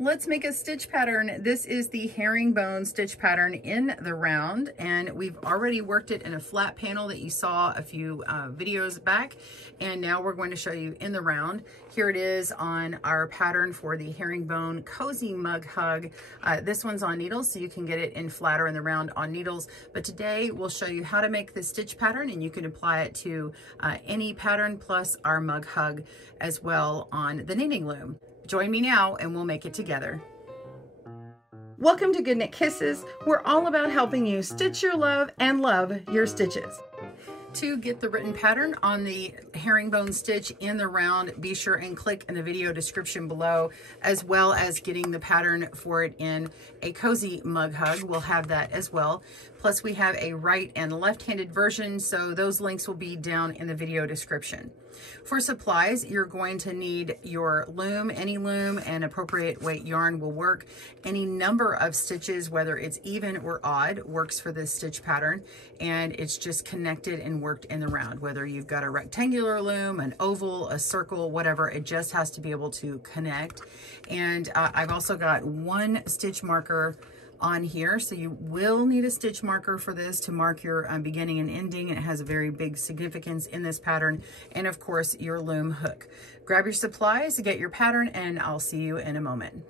Let's make a stitch pattern. This is the herringbone stitch pattern in the round, and we've already worked it in a flat panel that you saw a few videos back, and now we're going to show you in the round. Here it is on our pattern for the herringbone cozy mug hug. This one's on needles, so you can get it in flatter in the round on needles, but today we'll show you how to make the stitch pattern, and you can apply it to any pattern plus our mug hug as well on the knitting loom. Join me now and we'll make it together. Welcome to GoodKnit Kisses. We're all about helping you stitch your love and love your stitches. To get the written pattern on the herringbone stitch in the round, be sure and click in the video description below, as well as getting the pattern for it in a cozy mug hug. We'll have that as well. Plus we have a right and left-handed version, so those links will be down in the video description. For supplies, you're going to need your loom, any loom, and appropriate weight yarn will work. Any number of stitches, whether it's even or odd, works for this stitch pattern, and it's just connected and worked in the round. Whether you've got a rectangular loom, an oval, a circle, whatever, it just has to be able to connect. And I've also got one stitch marker on here, so you will need a stitch marker for this to mark your beginning and ending. It has a very big significance in this pattern, and of course your loom hook. Grab your supplies, get your pattern, and I'll see you in a moment.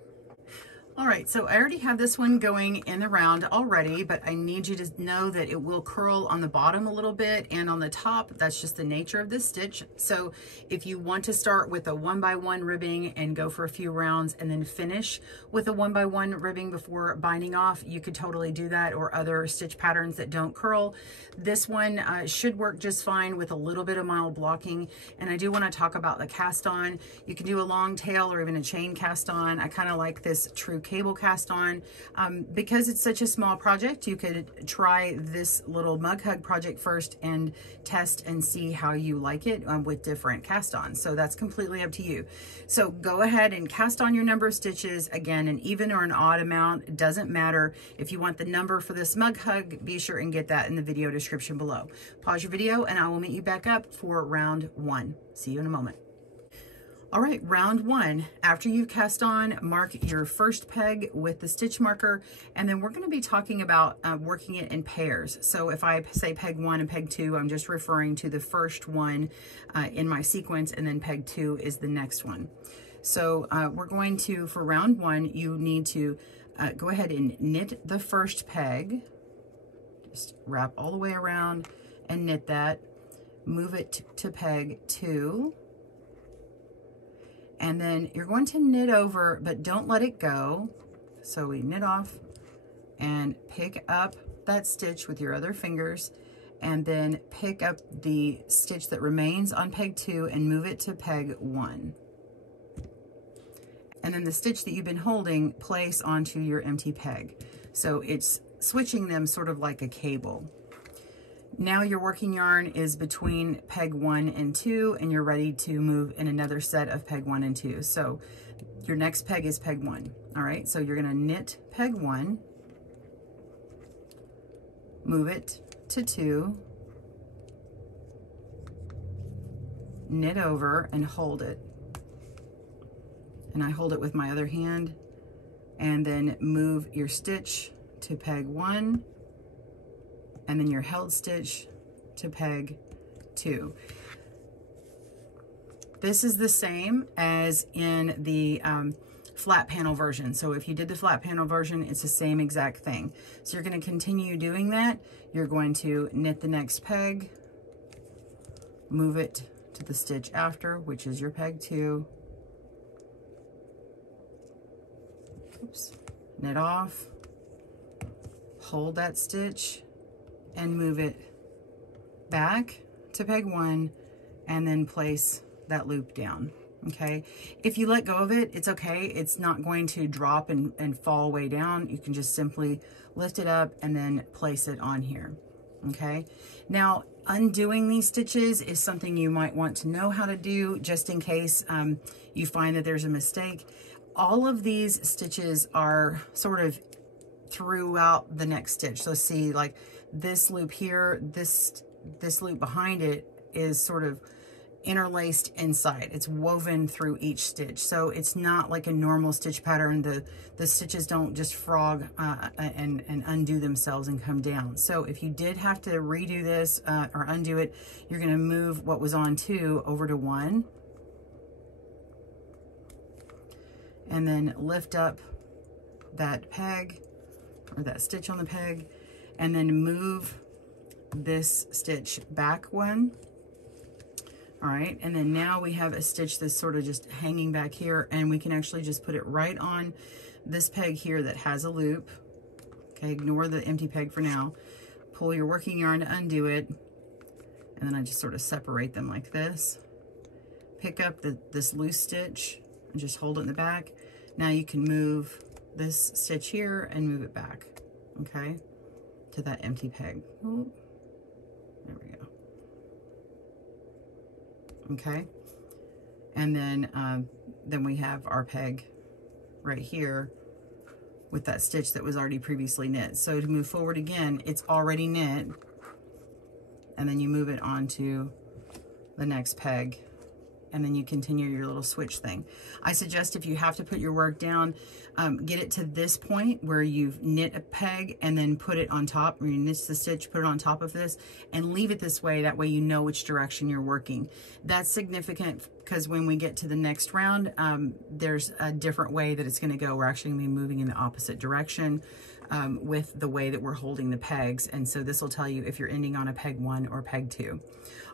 All right, so I already have this one going in the round already, but I need you to know that it will curl on the bottom a little bit and on the top. That's just the nature of this stitch. So if you want to start with a 1x1 ribbing and go for a few rounds and then finish with a 1x1 ribbing before binding off, you could totally do that, or other stitch patterns that don't curl. This one should work just fine with a little bit of mild blocking. And I do want to talk about the cast on. You can do a long tail or even a chain cast on. I kind of like this true cable cast on. Because it's such a small project, you could try this little mug hug project first and test and see how you like it with different cast ons. So that's completely up to you. So go ahead and cast on your number of stitches. Again, an even or an odd amount, it doesn't matter. If you want the number for this mug hug, be sure and get that in the video description below. Pause your video and I will meet you back up for round one. See you in a moment. All right, round one. After you've cast on, mark your first peg with the stitch marker, and then we're going to be talking about working it in pairs. So if I say peg 1 and peg 2, I'm just referring to the first one in my sequence, and then peg 2 is the next one. So we're going to, for round one, you need to go ahead and knit the first peg. Just wrap all the way around and knit that. Move it to peg 2. And then you're going to knit over, but don't let it go. So we knit off and pick up that stitch with your other fingers, and then pick up the stitch that remains on peg 2 and move it to peg 1. And then the stitch that you've been holding, place onto your empty peg. So it's switching them sort of like a cable. Now your working yarn is between peg 1 and 2, and you're ready to move in another set of peg 1 and 2. So your next peg is peg 1. All right, so you're going to knit peg 1, move it to 2, knit over and hold it. And I hold it with my other hand, and then move your stitch to peg 1, and then your held stitch to peg 2. This is the same as in the flat panel version. So if you did the flat panel version, it's the same exact thing. So you're going to continue doing that. You're going to knit the next peg, move it to the stitch after, which is your peg 2. Oops. Knit off, hold that stitch, and move it back to peg 1, and then place that loop down. Okay, if you let go of it, it's okay. It's not going to drop and fall way down. You can just simply lift it up and then place it on here. Okay, now undoing these stitches is something you might want to know how to do, just in case you find that there's a mistake. All of these stitches are sort of throughout the next stitch. So see, like this loop here, this loop behind it is sort of interlaced inside. It's woven through each stitch. So it's not like a normal stitch pattern. The stitches don't just frog and undo themselves and come down. So if you did have to redo this or undo it, you're going to move what was on 2 over to 1. And then lift up that peg or that stitch on the peg, and then move this stitch back 1. All right, and then now we have a stitch that's sort of just hanging back here, and we can actually just put it right on this peg here that has a loop. Okay, ignore the empty peg for now. Pull your working yarn to undo it, and then I just sort of separate them like this. Pick up this loose stitch and just hold it in the back. Now you can move this stitch here and move it back, okay, to that empty peg. Ooh, there we go. Okay, and then we have our peg right here with that stitch that was already previously knit. So to move forward again, it's already knit, and then you move it onto the next peg, and then you continue your little switch thing. I suggest if you have to put your work down, get it to this point where you've knit a peg and then put it on top, or you knit the stitch, put it on top of this, and leave it this way. That way you know which direction you're working. That's significant because when we get to the next round, there's a different way that it's gonna go. We're actually gonna be moving in the opposite direction with the way that we're holding the pegs. And so this will tell you if you're ending on a peg 1 or peg 2.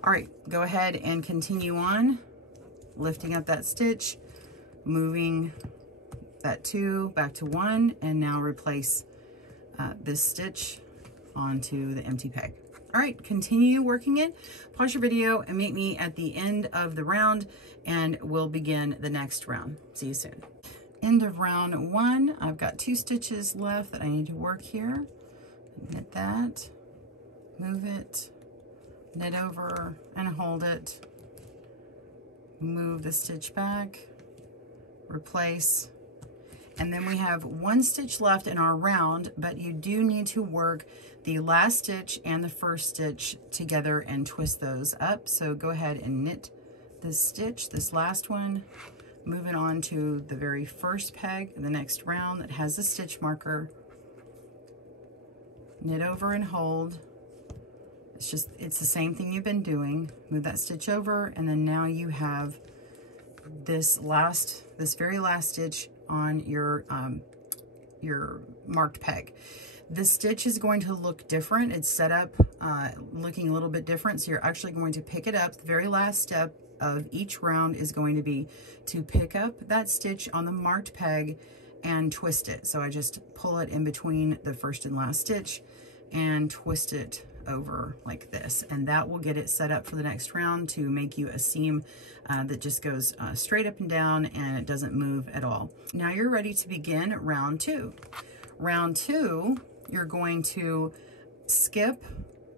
All right, go ahead and continue on. Lifting up that stitch, moving that 2 back to 1, and now replace this stitch onto the empty peg. All right, continue working it. Pause your video and meet me at the end of the round, and we'll begin the next round. See you soon. End of round 1. I've got 2 stitches left that I need to work here. Knit that, move it, knit over and hold it. Move the stitch back, replace, and then we have 1 stitch left in our round, but you do need to work the last stitch and the first stitch together and twist those up. So go ahead and knit this stitch, this last one, move it on to the very first peg in the next round that has a stitch marker, knit over and hold. It's the same thing you've been doing. Move that stitch over, and then now you have this very last stitch on your marked peg. This stitch is going to look different. It's set up looking a little bit different. So you're actually going to pick it up. The very last step of each round is going to be to pick up that stitch on the marked peg and twist it. So I just pull it in between the first and last stitch and twist it over like this, and that will get it set up for the next round to make you a seam that just goes straight up and down, and it doesn't move at all. Now you're ready to begin round 2. Round 2, you're going to skip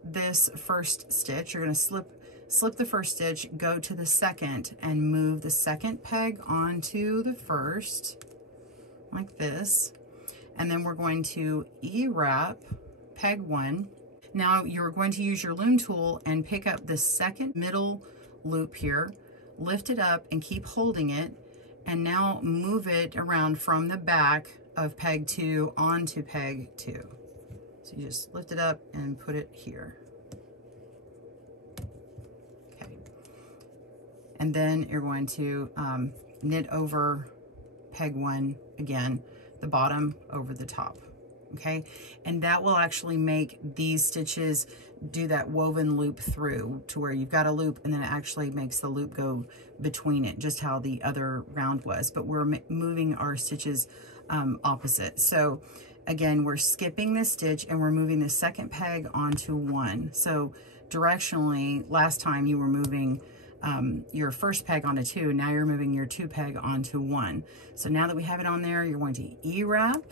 this first stitch. You're going to slip the first stitch, go to the second, and move the second peg onto the first like this, and then we're going to E-wrap peg 1. Now you're going to use your loom tool and pick up the second middle loop here, lift it up and keep holding it, and now move it around from the back of peg 2 onto peg 2. So you just lift it up and put it here. Okay. And then you're going to knit over peg 1 again, the bottom over the top. Okay, and that will actually make these stitches do that woven loop through to where you've got a loop, and then it actually makes the loop go between it, just how the other round was, but we're moving our stitches opposite. So again, we're skipping this stitch and we're moving the second peg onto 1. So directionally, last time you were moving your first peg onto 2, now you're moving your 2 peg onto 1. So now that we have it on there, you're going to E-wrap,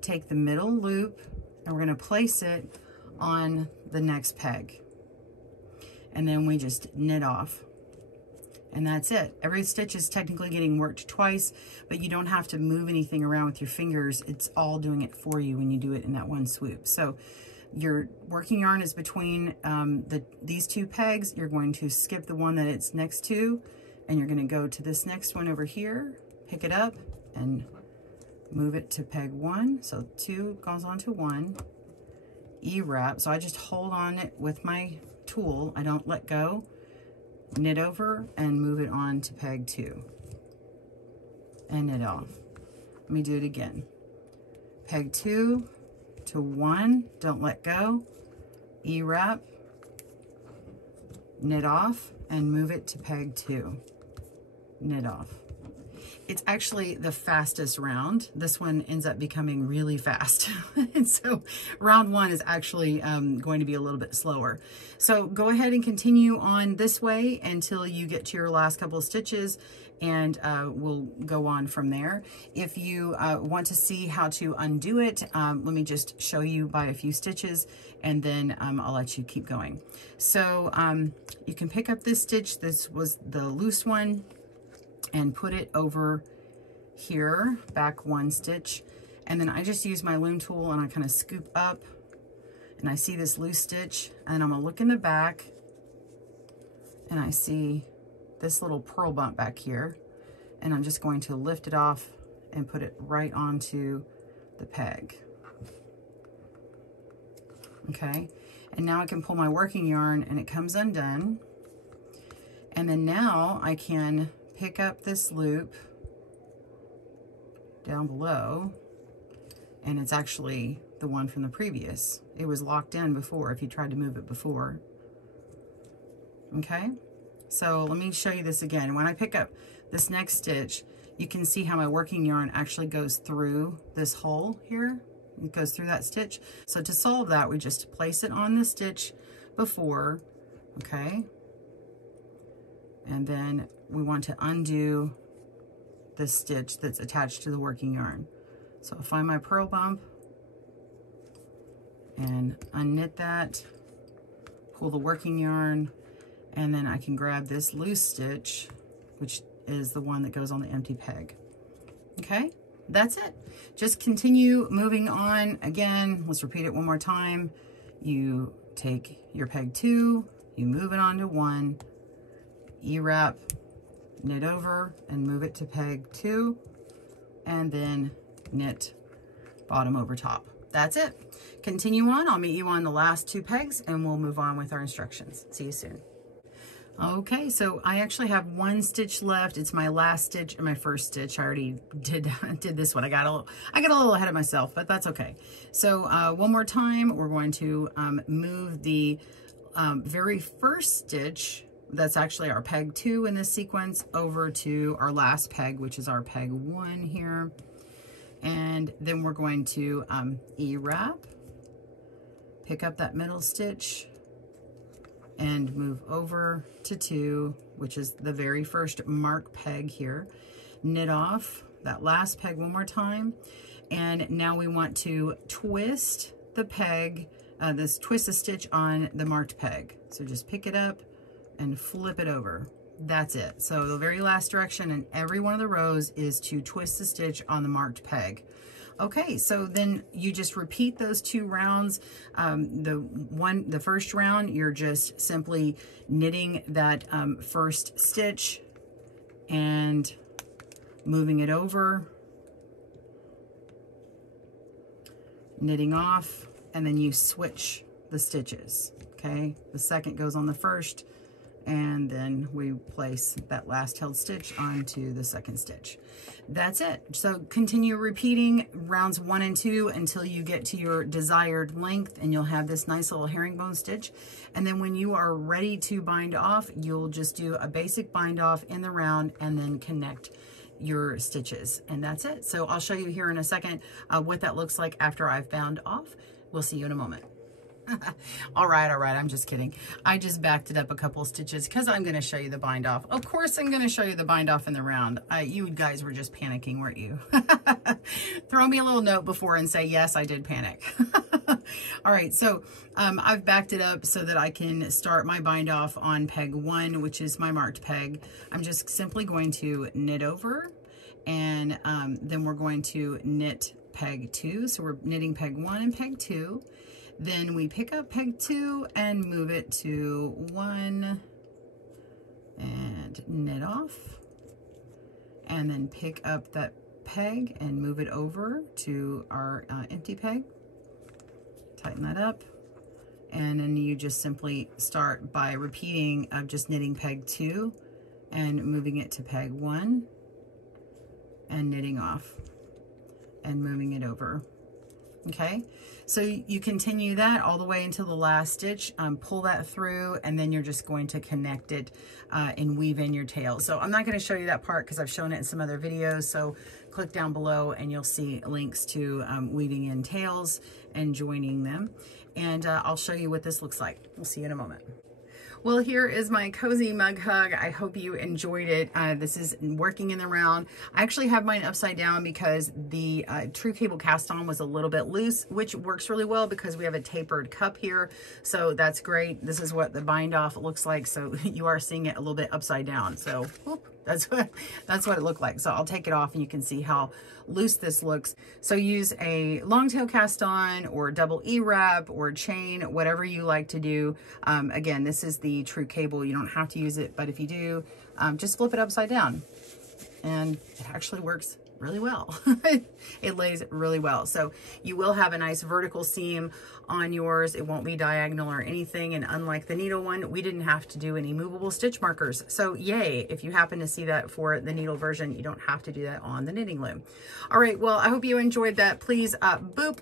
take the middle loop, and we're going to place it on the next peg. And then we just knit off. And that's it. Every stitch is technically getting worked twice, but you don't have to move anything around with your fingers. It's all doing it for you when you do it in that one swoop. So your working yarn is between these two pegs, you're going to skip the one that it's next to, and you're going to go to this next one over here, pick it up, and move it to peg 1. So 2 goes on to 1. E-wrap. So I just hold on it with my tool. I don't let go. Knit over and move it on to peg 2. And knit off. Let me do it again. Peg 2 to 1. Don't let go. E-wrap. Knit off and move it to peg 2. Knit off. It's actually the fastest round. This one ends up becoming really fast. And so round 1 is actually going to be a little bit slower. So go ahead and continue on this way until you get to your last couple of stitches, and we'll go on from there. If you want to see how to undo it, let me just show you by a few stitches, and then I'll let you keep going. So you can pick up this stitch. This was the loose one, and put it over here, back 1 stitch. And then I just use my loom tool and I kind of scoop up, and I see this loose stitch, and I'm gonna look in the back and I see this little purl bump back here, and I'm just going to lift it off and put it right onto the peg. Okay, and now I can pull my working yarn and it comes undone. And then now I can pick up this loop down below, and it's actually the one from the previous. It was locked in before if you tried to move it before. Okay, so let me show you this again. When I pick up this next stitch, you can see how my working yarn actually goes through this hole here. It goes through that stitch. So to solve that, we just place it on the stitch before, okay? And then we want to undo the stitch that's attached to the working yarn. So I'll find my purl bump and unknit that, pull the working yarn, and then I can grab this loose stitch, which is the one that goes on the empty peg. Okay, that's it. Just continue moving on. Again, let's repeat it one more time. You take your peg 2, you move it onto 1, E-wrap, knit over and move it to peg 2, and then knit bottom over top. That's it. Continue on. I'll meet you on the last 2 pegs and we'll move on with our instructions. See you soon. Okay, so I actually have 1 stitch left. It's my last stitch, or my first stitch. I already did this one. I got a little ahead of myself, but that's okay. So one more time, we're going to move the very first stitch, that's actually our peg 2 in this sequence, over to our last peg, which is our peg 1 here. And then we're going to E-wrap, pick up that middle stitch, and move over to 2, which is the very first mark peg here. Knit off that last peg one more time, and now we want to twist the peg, twist the stitch on the marked peg. So just pick it up and flip it over. That's it. So the very last direction in every one of the rows is to twist the stitch on the marked peg. Okay, so then you just repeat those 2 rounds. The first round, you're just simply knitting that first stitch and moving it over, knitting off, and then you switch the stitches. Okay, the second goes on the first, and then we place that last held stitch onto the second stitch. That's it. So continue repeating rounds 1 and 2 until you get to your desired length, and you'll have this nice little herringbone stitch. And then when you are ready to bind off, you'll just do a basic bind off in the round and then connect your stitches, and that's it. So I'll show you here in a second what that looks like after I've bound off. We'll see you in a moment. All right, I'm just kidding. I just backed it up a couple stitches because I'm going to show you the bind off. Of course, I'm going to show you the bind off in the round. You guys were just panicking, weren't you? Throw me a little note before and say, yes, I did panic. All right, so I've backed it up so that I can start my bind off on peg 1, which is my marked peg. I'm just simply going to knit over, and then we're going to knit peg 2. So we're knitting peg 1 and peg 2. Then we pick up peg 2 and move it to 1 and knit off. And then pick up that peg and move it over to our empty peg. Tighten that up. And then you just simply start by repeating of just knitting peg 2 and moving it to peg 1 and knitting off and moving it over. Okay, so you continue that all the way until the last stitch, pull that through, and then you're just going to connect it and weave in your tail. So I'm not going to show you that part because I've shown it in some other videos, so click down below and you'll see links to weaving in tails and joining them. And I'll show you what this looks like. We'll see you in a moment. Well, here is my cozy mug hug. I hope you enjoyed it. This is working in the round. I actually have mine upside down because the true cable cast on was a little bit loose, which works really well because we have a tapered cup here. So that's great. This is what the bind off looks like. So you are seeing it a little bit upside down. So whoop, that's what it looked like. So I'll take it off and you can see how loose this looks. So use a long tail cast on or double E-wrap or chain, whatever you like to do. Again, this is the true cable. You don't have to use it, but if you do, just flip it upside down and it actually works really well. It lays really well. So you will have a nice vertical seam on yours. It won't be diagonal or anything. And unlike the needle one, we didn't have to do any movable stitch markers. So yay, if you happen to see that for the needle version, you don't have to do that on the knitting loom. All right, well, I hope you enjoyed that. Please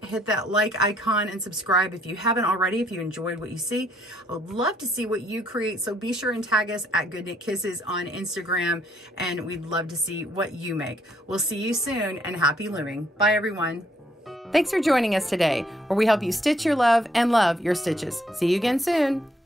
hit that like icon and subscribe if you haven't already, if you enjoyed what you see. I would love to see what you create. So be sure and tag us at GoodKnitKisses on Instagram, and we'd love to see what you make. We'll see you soon, and happy looming. Bye, everyone. Thanks for joining us today, where we help you stitch your love and love your stitches. See you again soon.